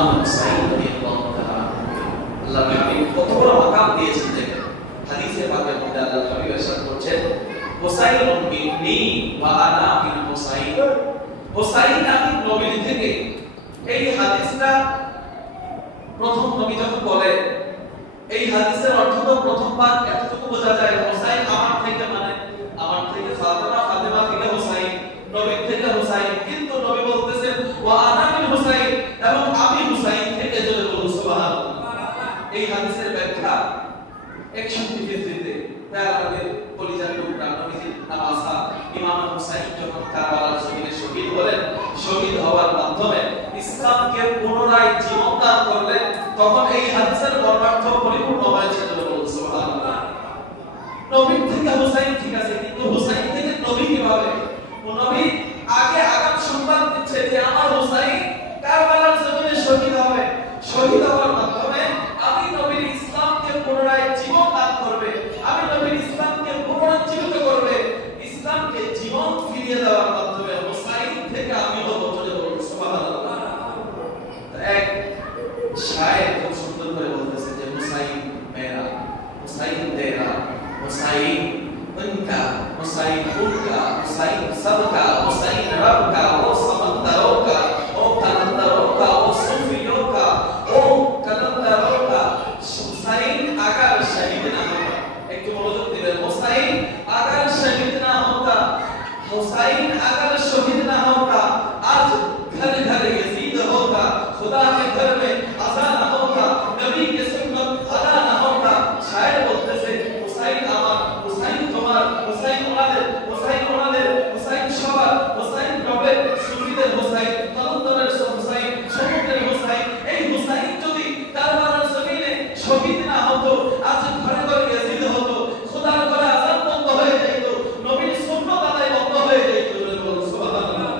ইমাম হুসাইন রাদিয়াল্লাহু তাআলা আল্লাহর হাবিব কত বড় মাকাম দিয়েছেন দেখেন। হাদিসে পাকের মধ্যে আল্লাহর হাবিব ইরশাদ করছেন, হুসাইনুন মিন্নি ওয়া আনা মিন হুসাইন। হুসাইন আমি নবী থেকে। এই হাদিসটা প্রথম নবী যখন বলে, এই হাদিসের অর্থ তো প্রথমবার এতটুকু বোঝা যায়, হুসাইন আমার থেকে মানে আমার থেকে ফাতেমা থেকে হুসাইন, নবী থেকে হুসাইন। কিন্তু নবী বলতেছেন ওয়া আনা মিন হুসাইন, এবং আমি হুসাইন থেকে। জোরে বলুন সুবহানাল্লাহ। এই হাদিসের ব্যাখ্যা 61 হিজরিতে তার আমাদের পরিজাত টুকরা নবীজির নামাসা ইমাম হুসাইন যখন কারবালার জমিনে শহীদ হলেন, শহীদ হওয়ার মাধ্যমে ইসলামকে পুনরায় জীবন দান করলেন, তখন এই হাদিসের মর্মার্থ পরিপূর্ণ হয়েছে। জোরে বলুন সুবহানাল্লাহ। নবী থেকে হুসাইন ঠিক আছে, কিন্তু হুসাইন থেকে নবী কিভাবে? নবী আগে আগাম সংবাদ দিচ্ছে যে আমার হুসাইন কারবালার জমিনে শহীদ হবে, শহীদ হওয়ার মাধ্যমে আমি নবীর ইসলামকে পুনরায় জীবন দান করবে, আমি নবীর ইসলামকে পুনরুজ্জীবিত করবে, ইসলামকে জীবন ফিরিয়ে দেওয়ার মাধ্যমে হুসাইন থেকে আমি হব। জোরে বলুন সুবহানাল্লাহ। এক শায়ের খুব সুন্দর করে বলতেছে যে হুসাইন মেরা, হুসাইন তেরা, হুসাইন उनका, हुसैन उनका, हुसैन सबका, हुसैन रब का, वो समंदरों का, वो कलंदरों का, वो सूफियों का, वो कलंदरों का। हुसैन अगर शहीद ना होता, एक तो मनोযোগ দিবেন, हुसैन अगर शहीद ना होता, हुसैन अगर शहीद ना होता, आज घर घर यजीद होता, खुदा के घर में अज़ान होता, नबी के सुन्नत अदा ना होता। शायर बोलते से हुसैन আমার, হুসাইন তোমার, হুসাইন ওনাদের, হুসাইন ওনাদের, হুসাইন সবার, হুসাইন রবের, সুফিদের হুসাইন, কালন্দরের হুসাইন, সমুদ্রের হুসাইন। এই হুসাইন যদি কারবালার জমিনে শহীদ না হতো, আজ ঘরে ঘরে ইয়াজিদ হতো, খোদার ঘরে আযান বন্ধ হয়ে যেত, নবীর সুন্নাত আদায় বন্ধ হয়ে যেত। সুবহানাল্লাহ।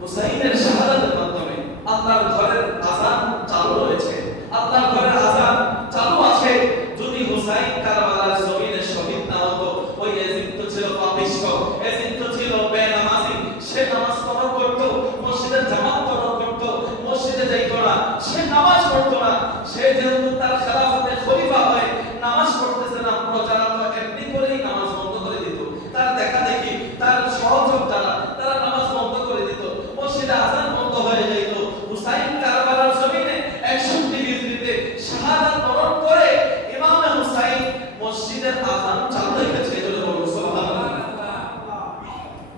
হুসাইনের শাহাদাতের মাধ্যমে আল্লাহর ঘরের আযান চালু রয়েছে, আল্লাহর ঘরের আযান চালু আছে। যদি হুসাইন কারবালার জমিনে শহীদ না হতো, ওই ইয়াজিদ তো ছিল পাপিষ্ঠ, ইয়াজিদ তো ছিল বেনামাজি, সে নামাজ পড়া করত, মসজিদে জামাত পড়া করত, মসজিদে যাইত না, সে নামাজ পড়তো না। সে যেহেতু তার খেলাফতে খলিফা হয়, নামাজ পড়তেছে না, প্রজারা তো এমনি করেই নামাজ বন্ধ করে দিত, তার দেখা দেখি তার সহযোগ যারা তারা নামাজ বন্ধ করে দিত, মসজিদে আযান বন্ধ হয়ে যেত। হুসাইন কারবালার জমিনে 61 হিজরিতে শাহাদাত বরণ করে ইমাম হুসাইন মসজিদের আযান চালু রেখেছে। জোরে বলুন সুবহানাল্লাহ।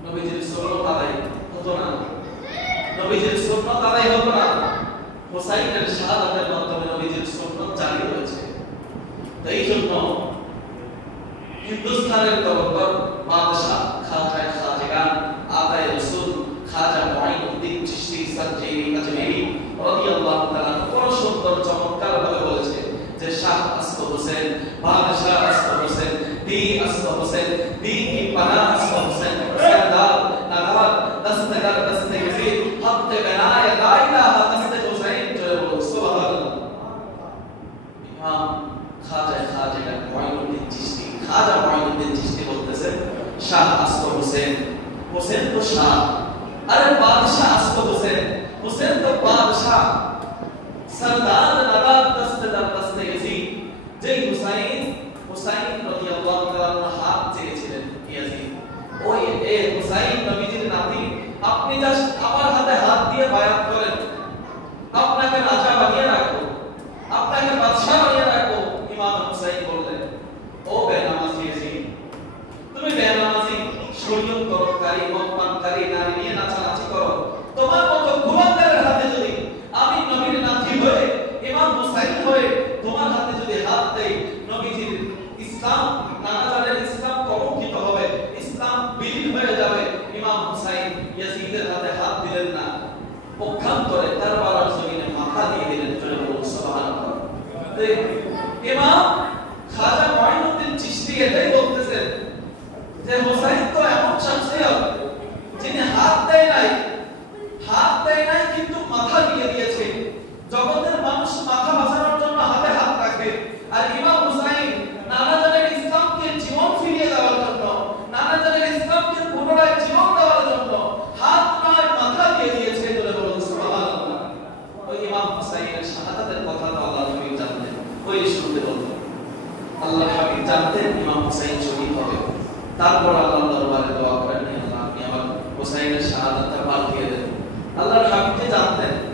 নবীজির সুন্নাত আদায় হতো না, নবীজির সুন্নাত আদায় হতো না, হুসাইনের শাহাদাতের মাধ্যমে নবীজির সুন্নাত জারি হয়েছে। তাই এই জন্য হিন্দুস্তানের গভর্নর বাদশাহ খাজা খাজগান আতায়ে রাসূল খাজা মুঈনুদ্দিন চিশতি সঞ্জীবী আজমেরি রাদিয়াল্লাহু তাআলা বড় সুন্দর চমৎকার ভাবে বলেছে যে শাহ আসফ হোসেন, বাদশাহ আসফ হোসেন, दी আসফ হোসেন, दी की पनाह আসফ হোসেन, सरदार नवाब दस्तगर दस्ते यजीद हफ्ते बनाए ला इलाहा दस्ते हुसैन। जय बोलो सुबहानअल्लाह। इमाम खाजा खाजगान मुঈনুদ্দিন চিশতি, খাজা মুঈনুদ্দিন চিশতি বলতেছেন শাহ আসফ হোসেন, হোসেন তো শাহ, अरे बादशाह আসফ হোসেন, হোসেন তো বাদশাহ, सरदार नवाब दस्तगर दस्ते यजीद। যেই হুসাইন, হুসাইন রাদিয়াল্লাহু তাআলা হাত চেয়েছিলেন ইয়াজিদ, ওই এ হুসাইন নবীজির নাতি, আপনি জাস্ট আমার হাতে হাত দিয়ে বায়াত করেন, আপনাকে রাজা বানিয়ে রাখো, আপনাকে বাদশা বানিয়ে রাখো। ইমাম হুসাইন বললেন, ও বেনামাজি ইয়াজিদ, তুমি বেনামাজি, শরীয়ত তরফকারী, মদপানকারী, নারী নিয়ে নাচানাচি করো, তোমার মতো গোলামদের হাতে যদি আমি নবীর নাতি হয়ে, ইমাম হুসাইন হয়ে তোমার হাতে যদি হাত দেই, নবীজির ইসলাম, নানাজানের ইসলাম কলঙ্কিত হবে, ইসলাম বিলীন হয়ে যাবে। ইমাম হুসাইন ইয়াজিদের হাতে হাত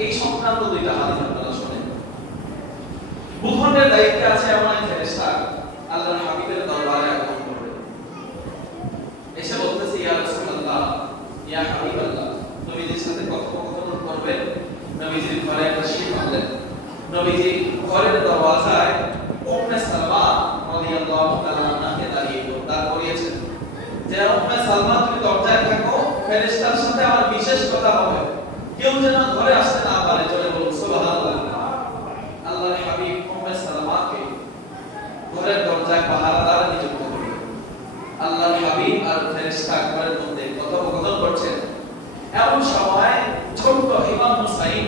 এই সংক্রান্ত দুইটা হাদিস আপনারা শুনেন। ভূখণ্ডের দায়িত্বে আছে এমন এক ফেরেশতা আল্লাহর হাবিবের দরবারে আগমন করবে, এসে বলতেছে ইয়া রাসূলুল্লাহ, ইয়া হাবিবাল্লাহ, নবীজির সাথে কথোপকথন করবেন। নবীজির ঘরে তাশরীফ আনলেন। নবীজি ঘরের দরওয়াজায় উম্মে সালমা রাদিয়াল্লাহু তাআলা আনহাকে দাঁড় করিয়েছেন যে উম্মে সালমা, তুমি দরজায় থাকো, ফেরেশতার সাথে আমার বিশেষ কথা হবে, কেউ যেন ঘরে আসতে না পারে। চলে বলুন সুবহানাল্লাহ। আল্লাহর হাবিব উম্মে সালমাকে ঘরের দরজায় পাহারাদার নিযুক্ত করলেন। আল্লাহর হাবিব আর ফেরেশতা ঘরের মধ্যে কথোপকথন করছেন। এমন সময় ছোট্ট ইমাম হুসাইন